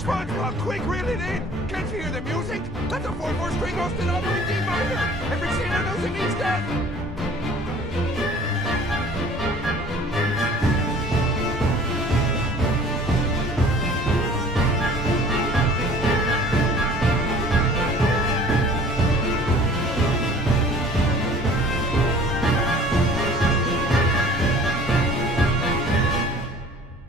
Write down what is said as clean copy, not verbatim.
SpongeBob, quick, reel it in! Can't you hear the music? That's a 4/4 string roasted over in D minor! Every sailor knows it means death!